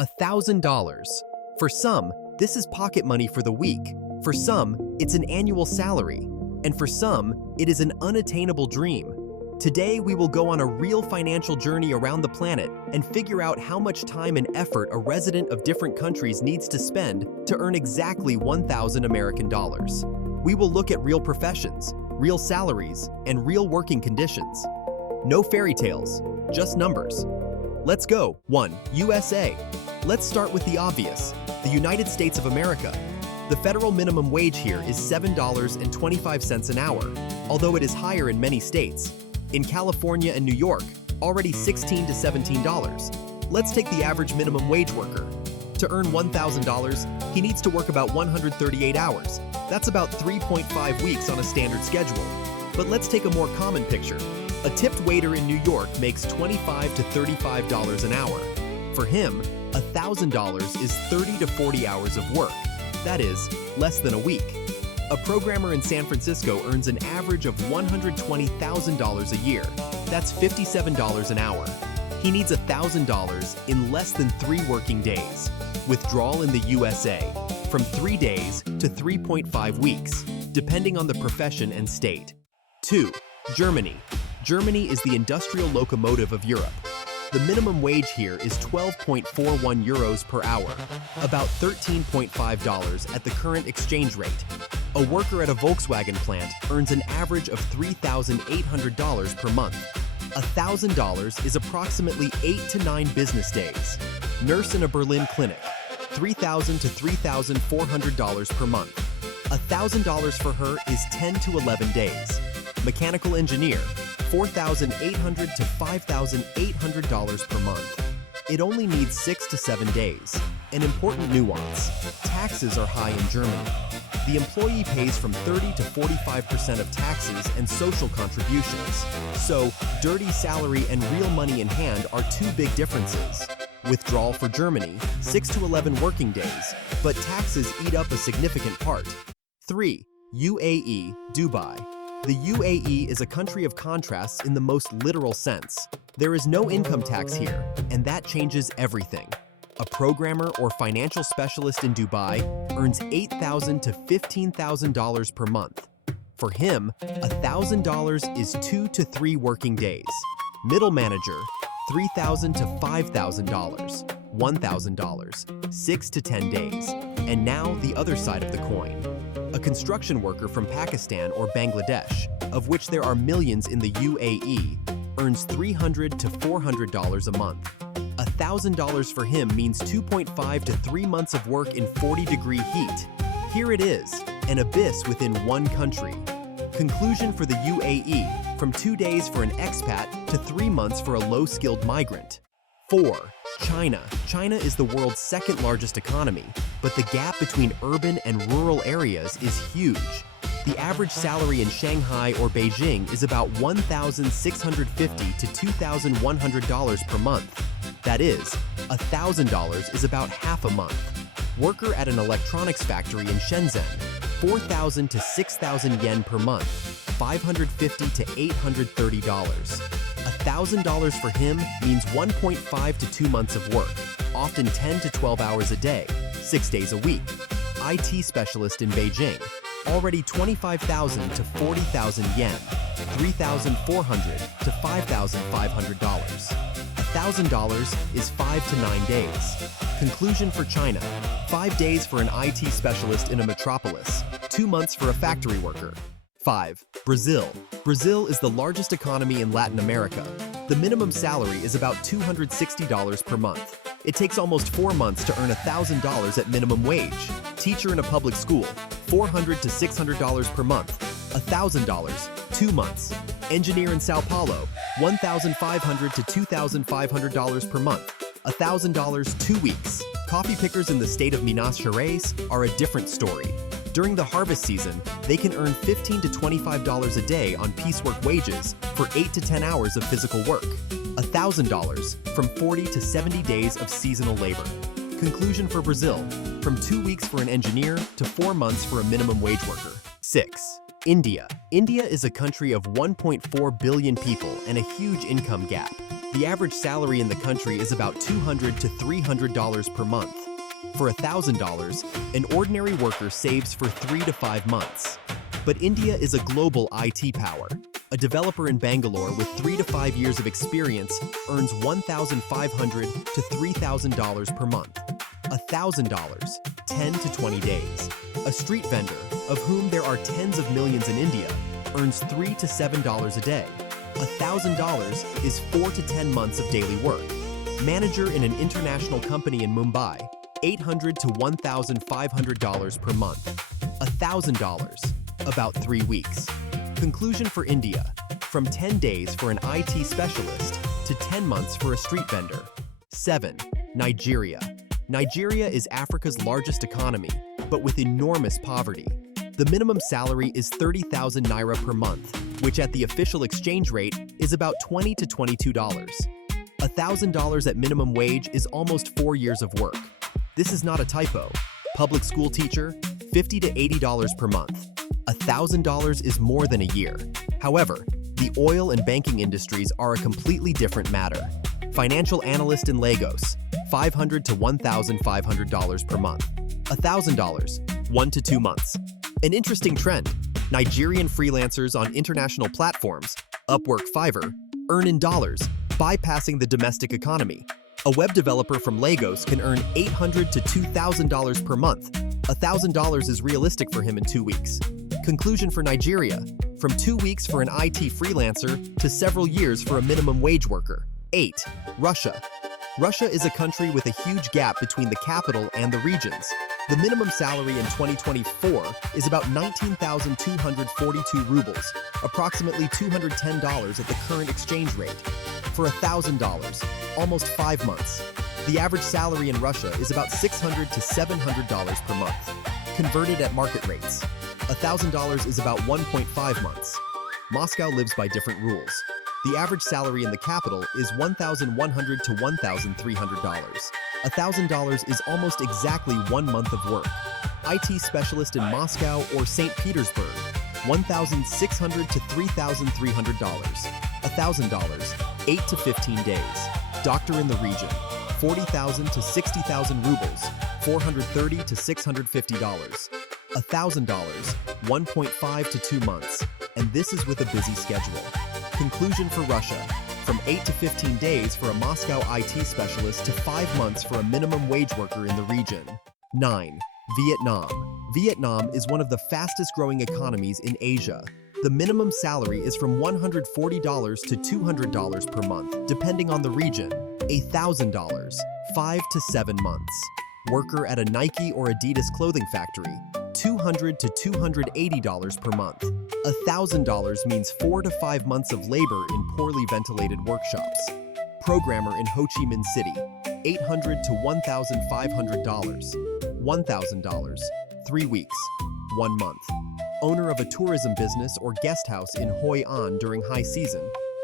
$1,000. For some, this is pocket money for the week. For some, it's an annual salary. And for some, it is an unattainable dream. Today, we will go on a real financial journey around the planet and figure out how much time and effort a resident of different countries needs to spend to earn exactly 1,000 American dollars. We will look at real professions, real salaries, and real working conditions. No fairy tales, just numbers. Let's go. 1. USA. Let's start with the obvious, the United States of America. The federal minimum wage here is $7.25 an hour, although it is higher in many states. In California and New York, already $16 to $17. Let's take the average minimum wage worker. To earn $1,000, he needs to work about 138 hours. That's about 3.5 weeks on a standard schedule. But let's take a more common picture. A tipped waiter in New York makes $25 to $35 an hour. For him, $1,000 is 30 to 40 hours of work. That is, less than a week. A programmer in San Francisco earns an average of $120,000 a year. That's $57 an hour. He needs $1,000 in less than 3 working days. Withdrawal in the USA, from 3 days to 3.5 weeks, depending on the profession and state. 2. Germany. Germany is the industrial locomotive of Europe. The minimum wage here is 12.41 euros per hour, about $13.5 at the current exchange rate. A worker at a Volkswagen plant earns an average of $3,800 per month. $1,000 is approximately 8 to 9 business days. Nurse in a Berlin clinic, $3,000 to $3,400 per month. $1,000 for her is 10 to 11 days. Mechanical engineer, $4,800 to $5,800 per month. It only needs 6 to 7 days. An important nuance: taxes are high in Germany. The employee pays from 30 to 45% of taxes and social contributions. So, dirty salary and real money in hand are 2 big differences. Withdrawal for Germany, 6 to 11 working days, but taxes eat up a significant part. 3. UAE, Dubai. The UAE is a country of contrasts in the most literal sense. There is no income tax here, and that changes everything. A programmer or financial specialist in Dubai earns $8,000 to $15,000 per month. For him, $1,000 is 2 to 3 working days. Middle manager, $3,000 to $5,000, $1,000, 6 to 10 days. And now the other side of the coin. A construction worker from Pakistan or Bangladesh, of which there are millions in the UAE, earns $300 to $400 a month. $1,000 for him means 2.5 to 3 months of work in 40-degree heat. Here it is, an abyss within one country. Conclusion for the UAE, from 2 days for an expat to 3 months for a low-skilled migrant. 4. China. China is the world's second largest economy, but the gap between urban and rural areas is huge. The average salary in Shanghai or Beijing is about $1,650 to $2,100 per month. That is, $1,000 is about half a month. Worker at an electronics factory in Shenzhen, 4,000 to 6,000 yen per month, $550 to $830. $1,000 for him means 1.5 to 2 months of work, often 10 to 12 hours a day, 6 days a week. IT specialist in Beijing, already 25,000 to 40,000 yen, $3,400 to $5,500. $1,000 is 5 to 9 days. Conclusion for China, 5 days for an IT specialist in a metropolis, 2 months for a factory worker. 5. Brazil. Brazil is the largest economy in Latin America. The minimum salary is about $260 per month. It takes almost 4 months to earn $1,000 at minimum wage. Teacher in a public school, $400 to $600 per month. $1,000, 2 months. Engineer in Sao Paulo, $1,500 to $2,500 per month. $1,000, 2 weeks. Coffee pickers in the state of Minas Gerais are a different story. During the harvest season, they can earn $15 to $25 a day on piecework wages for 8 to 10 hours of physical work. $1,000 from 40 to 70 days of seasonal labor. Conclusion for Brazil, from 2 weeks for an engineer to 4 months for a minimum wage worker. 6. India. India is a country of 1.4 billion people and a huge income gap. The average salary in the country is about $200 to $300 per month. For $1,000, an ordinary worker saves for 3 to 5 months. But India is a global IT power. A developer in Bangalore with 3 to 5 years of experience earns $1,500 to $3,000 per month. $1,000, 10 to 20 days. A street vendor, of whom there are tens of millions in India, earns $3 to $7 a day. $1,000 is 4 to 10 months of daily work. Manager in an international company in Mumbai, $800 to $1,500 per month. $1,000, about 3 weeks. Conclusion for India, from 10 days for an IT specialist to 10 months for a street vendor. 7. Nigeria. Nigeria is Africa's largest economy, but with enormous poverty. The minimum salary is 30,000 naira per month, which at the official exchange rate is about $20 to $22. $1,000 at minimum wage is almost 4 years of work. This is not a typo. Public school teacher, $50 to $80 per month. $1,000 is more than a year. However, the oil and banking industries are a completely different matter. Financial analyst in Lagos, $500 to $1,500 per month. $1,000, 1 to 2 months. An interesting trend, Nigerian freelancers on international platforms, Upwork, Fiverr, earn in dollars, bypassing the domestic economy. A web developer from Lagos can earn $800 to $2,000 per month. $1,000 is realistic for him in 2 weeks. Conclusion for Nigeria, from 2 weeks for an IT freelancer to several years for a minimum wage worker. 8. Russia. Russia is a country with a huge gap between the capital and the regions. The minimum salary in 2024 is about 19,242 rubles, approximately $210 at the current exchange rate. For $1,000, almost 5 months. The average salary in Russia is about $600 to $700 per month. Converted at market rates, $1,000 is about 1.5 months. Moscow lives by different rules. The average salary in the capital is $1,100 to $1,300. $1,000 is almost exactly 1 month of work. IT specialist in Moscow or St. Petersburg, $1,600 to $3,300. $1,000, 8 to 15 days. Doctor in the region, 40,000 to 60,000 rubles, $430 to $650. $1,000, 1.5 to 2 months, and this is with a busy schedule. Conclusion for Russia, from 8 to 15 days for a Moscow IT specialist to 5 months for a minimum wage worker in the region. 9. Vietnam. Vietnam is one of the fastest growing economies in Asia. The minimum salary is from $140 to $200 per month, depending on the region. $1,000, 5 to 7 months. Worker at a Nike or Adidas clothing factory, $200 to $280 per month. $1,000 means 4 to 5 months of labor in poorly ventilated workshops. Programmer in Ho Chi Minh City, $800 to $1,500. $1,000, 3 weeks, 1 month. Owner of a tourism business or guest house in Hoi An during high season,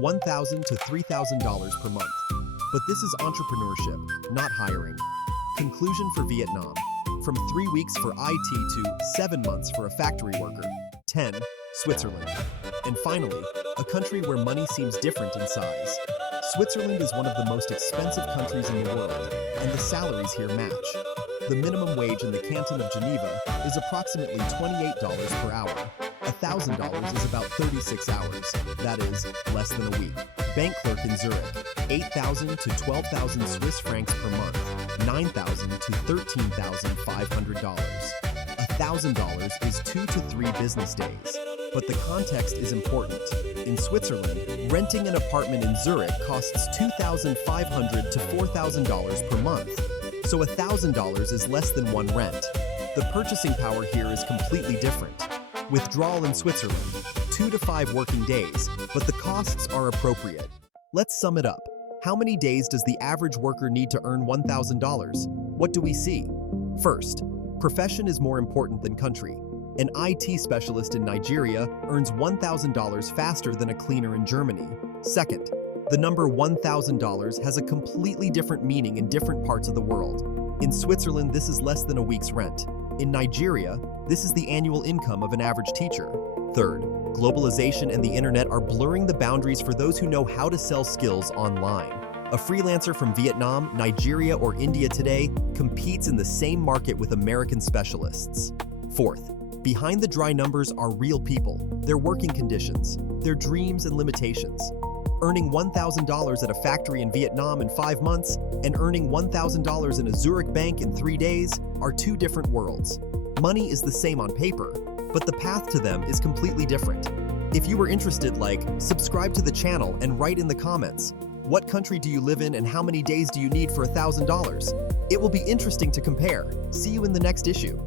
$1,000 to $3,000 per month. But this is entrepreneurship, not hiring. Conclusion for Vietnam, from 3 weeks for IT to 7 months for a factory worker. 10. Switzerland. And finally, a country where money seems different in size. Switzerland is one of the most expensive countries in the world, and the salaries here match. The minimum wage in the canton of Geneva is approximately $28 per hour. $1,000 is about 36 hours, that is, less than a week. Bank clerk in Zurich, 8,000 to 12,000 Swiss francs per month, 9,000 to $13,500. $1,000 is 2 to 3 business days. But the context is important. In Switzerland, renting an apartment in Zurich costs $2,500 to $4,000 per month. So $1,000 is less than one rent. The purchasing power here is completely different. Withdrawal in Switzerland, 2 to 5 working days, but the costs are appropriate. Let's sum it up. How many days does the average worker need to earn $1,000? What do we see? First, profession is more important than country. An IT specialist in Nigeria earns $1,000 faster than a cleaner in Germany. Second, the number $1,000 has a completely different meaning in different parts of the world. In Switzerland, this is less than a week's rent. In Nigeria, this is the annual income of an average teacher. Third, globalization and the internet are blurring the boundaries for those who know how to sell skills online. A freelancer from Vietnam, Nigeria, or India today competes in the same market with American specialists. Fourth, behind the dry numbers are real people, their working conditions, their dreams and limitations. Earning $1,000 at a factory in Vietnam in 5 months and earning $1,000 in a Zurich bank in 3 days are two different worlds. Money is the same on paper, but the path to them is completely different. If you were interested, subscribe to the channel and write in the comments, what country do you live in and how many days do you need for $1,000? It will be interesting to compare. See you in the next issue.